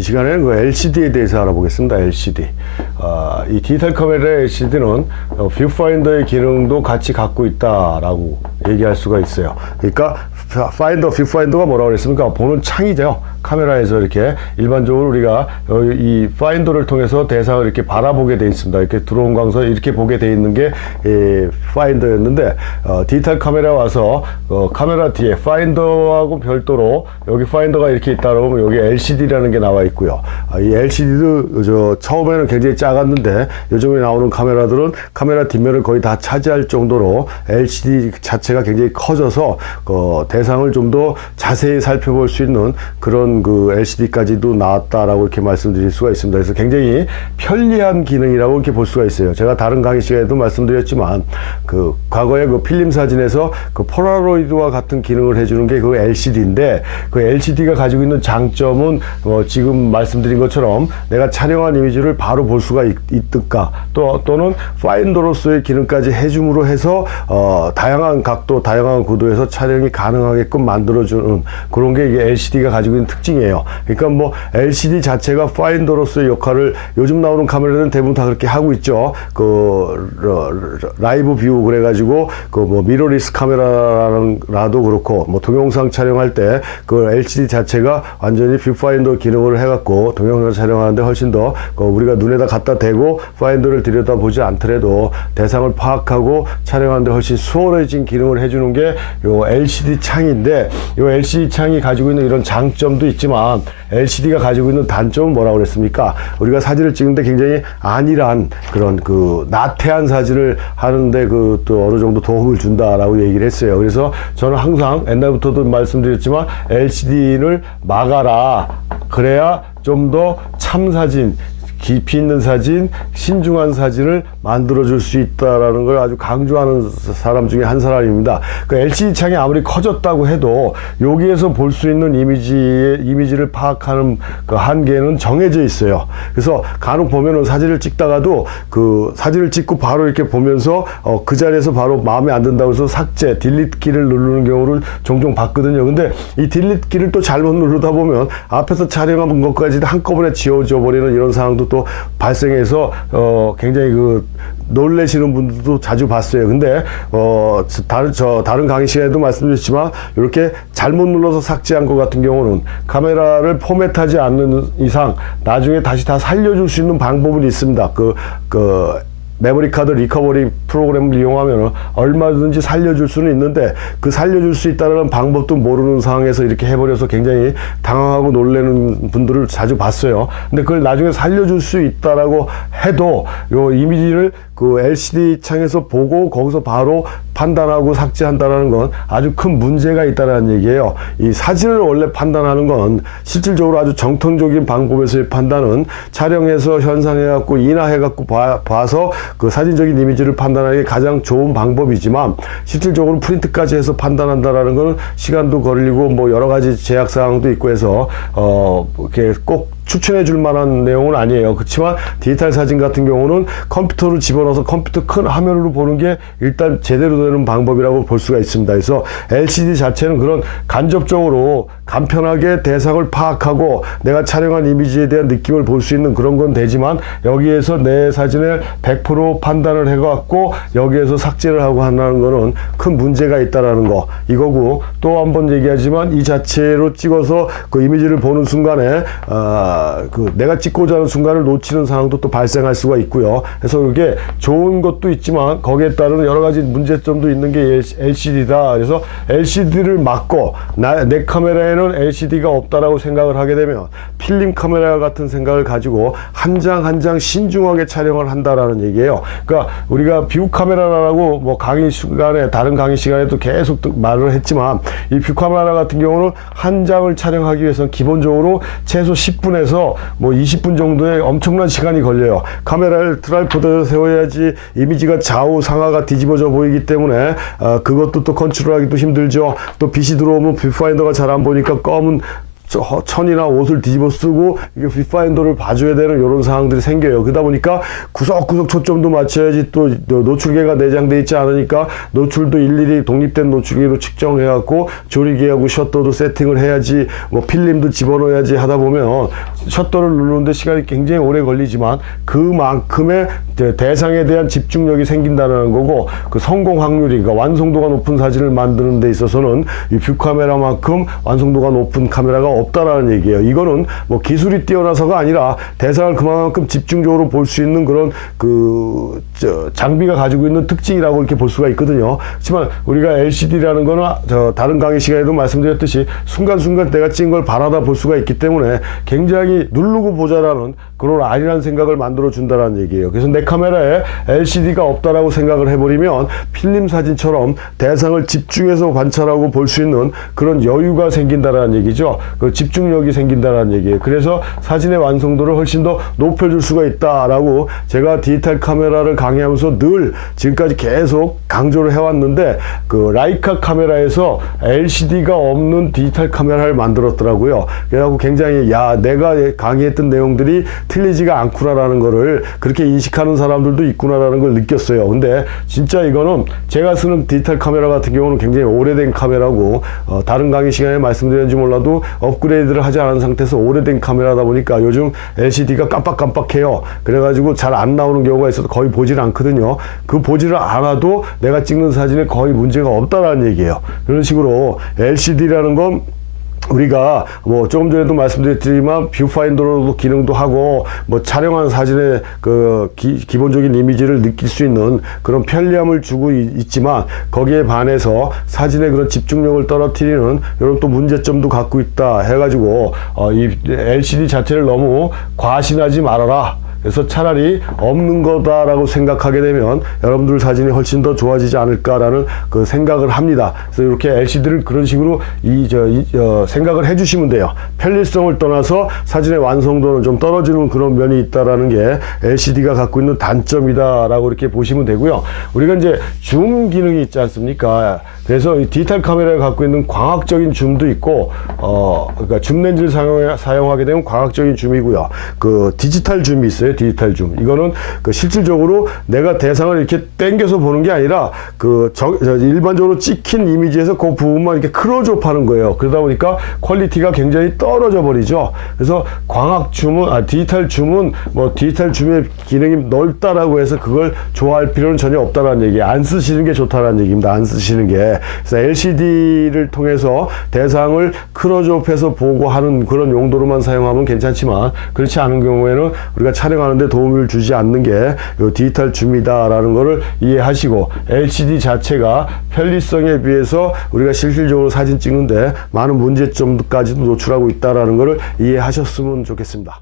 이 시간에는 그 LCD에 대해서 알아보겠습니다. LCD. 이 디지털 카메라의 LCD는 뷰파인더의 기능도 같이 갖고 있다라고 얘기할 수가 있어요. 그러니까 뷰파인더가 뭐라고 그랬습니까? 보는 창이죠. 카메라에서 이렇게 일반적으로 우리가 이 파인더를 통해서 대상을 이렇게 바라보게 돼 있습니다. 이렇게 들어온 광선 이렇게 보게 돼 있는 게 파인더였는데, 디지털 카메라 와서 카메라 뒤에 파인더하고 별도로 여기 파인더가 이렇게 있다 그러면 여기 LCD라는 게 나와 있고요. 이 LCD도 처음에는 굉장히 작았는데 요즘에 나오는 카메라들은 카메라 뒷면을 거의 다 차지할 정도로 LCD 자체가 굉장히 커져서 대상을 좀 더 자세히 살펴볼 수 있는 그런 그 LCD까지도 나왔다라고 이렇게 말씀드릴 수가 있습니다. 그래서 굉장히 편리한 기능이라고 이렇게 볼 수가 있어요. 제가 다른 강의 시간에도 말씀드렸지만 그 과거에 그 필름 사진에서 그 폴라로이드와 같은 기능을 해주는 게 그 LCD인데, 그 LCD가 가지고 있는 장점은 지금 말씀드린 것처럼 내가 촬영한 이미지를 바로 볼 수가 있든가, 또는 파인더로서의 기능까지 해줌으로 해서 다양한 각도, 다양한 구도에서 촬영이 가능하게끔 만들어주는 그런 게 이게 LCD가 가지고 있는 특징이에요. 그러니까 뭐 LCD 자체가 파인더로서의 역할을 요즘 나오는 카메라는 대부분 다 그렇게 하고 있죠. 라이브 뷰 그래가지고 뭐 미러리스 카메라라도 그렇고, 뭐 동영상 촬영할 때 그 LCD 자체가 완전히 뷰파인더 기능을 해갖고 동영상 촬영하는데 훨씬 더 우리가 눈에다 갖다 대고 파인더를 들여다보지 않더라도 대상을 파악하고 촬영하는데 훨씬 수월해진 기능을 해주는 게 요 LCD 창인데, 요 LCD 창이 가지고 있는 이런 장점도 있지만 LCD가 가지고 있는 단점은 뭐라고 그랬습니까? 우리가 사진을 찍는데 굉장히 안일한 그런 그 나태한 사진을 하는데 또 어느 정도 도움을 준다라고 얘기를 했어요. 그래서 저는 항상 옛날부터도 말씀드렸지만 LCD를 막아라. 그래야 좀 더 참사진, 깊이 있는 사진, 신중한 사진을 만들어줄 수 있다라는 걸 아주 강조하는 사람 중에 한 사람입니다. 그 LCD 창이 아무리 커졌다고 해도 여기에서 볼 수 있는 이미지를 파악하는 그 한계는 정해져 있어요. 그래서 간혹 보면은 사진을 찍다가도 그 사진을 찍고 바로 이렇게 보면서 그 자리에서 바로 마음에 안 든다고 해서 삭제, 딜리트 키를 누르는 경우를 종종 봤거든요. 근데 이 딜리트 키를 또 잘못 누르다 보면 앞에서 촬영한 것까지 한꺼번에 지워져 버리는 이런 상황도 또 발생해서 굉장히 놀래시는 분들도 자주 봤어요. 근데 다른 강의 시간에도 말씀드렸지만 이렇게 잘못 눌러서 삭제한 것 같은 경우는 카메라를 포맷하지 않는 이상 나중에 다시 다 살려줄 수 있는 방법은 있습니다. 메모리 카드 리커버리 프로그램을 이용하면 얼마든지 살려줄 수는 있는데, 그 살려줄 수 있다는 방법도 모르는 상황에서 이렇게 해버려서 굉장히 당황하고 놀라는 분들을 자주 봤어요. 근데 그걸 나중에 살려줄 수 있다라고 해도 요 이미지를 그 LCD 창에서 보고 거기서 바로 판단하고 삭제한다는 건 아주 큰 문제가 있다는 얘기예요. 이 사진을 원래 판단하는 건 실질적으로 아주 정통적인 방법에서의 판단은 촬영해서 현상해갖고 인화해갖고 봐서 그 사진적인 이미지를 판단하는 게 가장 좋은 방법이지만, 실질적으로 프린트까지 해서 판단한다라는 거는 시간도 걸리고 뭐 여러 가지 제약 사항도 있고 해서 이렇게 꼭 추천해 줄 만한 내용은 아니에요. 그렇지만 디지털 사진 같은 경우는 컴퓨터를 집어넣어서 컴퓨터 큰 화면으로 보는 게 일단 제대로 되는 방법이라고 볼 수가 있습니다. 그래서 LCD 자체는 그런 간접적으로 간편하게 대상을 파악하고 내가 촬영한 이미지에 대한 느낌을 볼 수 있는 그런 건 되지만, 여기에서 내 사진을 100% 판단을 해갖고 여기에서 삭제를 하고 한다는 거는 큰 문제가 있다라는 거, 이거고, 또 한번 얘기하지만 이 자체로 찍어서 그 이미지를 보는 순간에 내가 찍고자 하는 순간을 놓치는 상황도 또 발생할 수가 있고요. 그래서 이게 좋은 것도 있지만 거기에 따른 여러 가지 문제점도 있는 게 LCD다. 그래서 LCD를 막고 내 카메라에는 LCD가 없다라고 생각을 하게 되면 필름 카메라 같은 생각을 가지고 한 장 한 장 신중하게 촬영을 한다라는 얘기예요. 그러니까 우리가 뷰 카메라라고 뭐 강의 시간에, 다른 강의 시간에도 계속 말을 했지만, 이 뷰 카메라 같은 경우는 한 장을 촬영하기 위해서는 기본적으로 최소 10분에서 뭐 20분 정도의 엄청난 시간이 걸려요. 카메라를 트라이포드에 세워야지 이미지가 좌우 상하가 뒤집어져 보이기 때문에 그것도 또 컨트롤하기도 힘들죠. 또 빛이 들어오면 뷰파인더가 잘 안 보니까 검은 천이나 옷을 뒤집어 쓰고 이게 뷰파인더를 봐줘야 되는 이런 상황들이 생겨요. 그러다 보니까 구석구석 초점도 맞춰야지, 또 노출계가 내장돼 있지 않으니까 노출도 일일이 독립된 노출계로 측정해갖고 조리개하고 셔터도 세팅을 해야지, 뭐 필름도 집어넣어야지 하다 보면 셔터를 누르는데 시간이 굉장히 오래 걸리지만 그만큼의 대상에 대한 집중력이 생긴다는 거고, 그 성공 확률이, 그러니까 완성도가 높은 사진을 만드는 데 있어서는 이 뷰 카메라만큼 완성도가 높은 카메라가 없다라는 얘기예요. 이거는 뭐 기술이 뛰어나서가 아니라 대상을 그만큼 집중적으로 볼 수 있는 그런 장비가 가지고 있는 특징이라고 이렇게 볼 수가 있거든요. 하지만 우리가 LCD라는 거는 다른 강의 시간에도 말씀드렸듯이 순간순간 내가 찍은 걸 바라다 볼 수가 있기 때문에 굉장히 누르고 보자라는 그런 아니라는 생각을 만들어 준다는 얘기예요. 그래서 내 카메라에 LCD가 없다라고 생각을 해버리면 필름 사진처럼 대상을 집중해서 관찰하고 볼 수 있는 그런 여유가 생긴다라는 얘기죠. 그 집중력이 생긴다라는 얘기예요. 그래서 사진의 완성도를 훨씬 더 높여줄 수가 있다라고 제가 디지털 카메라를 강의하면서 늘 지금까지 계속 강조를 해왔는데, 그 라이카 카메라에서 LCD가 없는 디지털 카메라를 만들었더라고요. 그래갖고 굉장히 내가 강의했던 내용들이 틀리지가 않구나라는 거를 그렇게 인식하는 사람들도 있구나라는 걸 느꼈어요. 근데 진짜 이거는 제가 쓰는 디지털 카메라 같은 경우는 굉장히 오래된 카메라고, 다른 강의 시간에 말씀드렸는지 몰라도 업그레이드를 하지 않은 상태에서 오래된 카메라다 보니까 요즘 LCD가 깜빡깜빡해요. 그래가지고 잘 안 나오는 경우가 있어서 거의 보질 않거든요. 그 보지를 않아도 내가 찍는 사진에 거의 문제가 없다라는 얘기예요. 그런 식으로 LCD라는 건 우리가 뭐 조금 전에도 말씀드렸지만 뷰파인더로도 기능도 하고, 뭐 촬영한 사진의 그 기본적인 이미지를 느낄 수 있는 그런 편리함을 주고 있지만, 거기에 반해서 사진의 그런 집중력을 떨어뜨리는 이런 또 문제점도 갖고 있다 해가지고 이 LCD 자체를 너무 과신하지 말아라. 그래서 차라리 없는 거다라고 생각하게 되면 여러분들 사진이 훨씬 더 좋아지지 않을까라는 그 생각을 합니다. 그래서 이렇게 LCD를 그런 식으로 생각을 해주시면 돼요. 편리성을 떠나서 사진의 완성도는 좀 떨어지는 그런 면이 있다라는 게 LCD가 갖고 있는 단점이다라고 이렇게 보시면 되고요. 우리가 이제 줌 기능이 있지 않습니까? 그래서 이 디지털 카메라가 갖고 있는 광학적인 줌도 있고, 그러니까 줌 렌즈를 사용하게 되면 광학적인 줌이고요. 그 디지털 줌이 있어요. 디지털 줌. 이거는 그 실질적으로 내가 대상을 이렇게 당겨서 보는 게 아니라 일반적으로 찍힌 이미지에서 그 부분만 이렇게 크로즈업 하는 거예요. 그러다 보니까 퀄리티가 굉장히 떨어져 버리죠. 그래서 디지털 줌은 뭐 디지털 줌의 기능이 넓다라고 해서 그걸 좋아할 필요는 전혀 없다라는 얘기예요. 안 쓰시는 게 좋다라는 얘기입니다. 안 쓰시는 게. 그래서 LCD를 통해서 대상을 크로즈업해서 보고 하는 그런 용도로만 사용하면 괜찮지만, 그렇지 않은 경우에는 우리가 촬영하는데 도움을 주지 않는 게 이 디지털 줌이다라는 거를 이해하시고, LCD 자체가 편리성에 비해서 우리가 실질적으로 사진 찍는데 많은 문제점까지도 노출하고 있다라는 거를 이해하셨으면 좋겠습니다.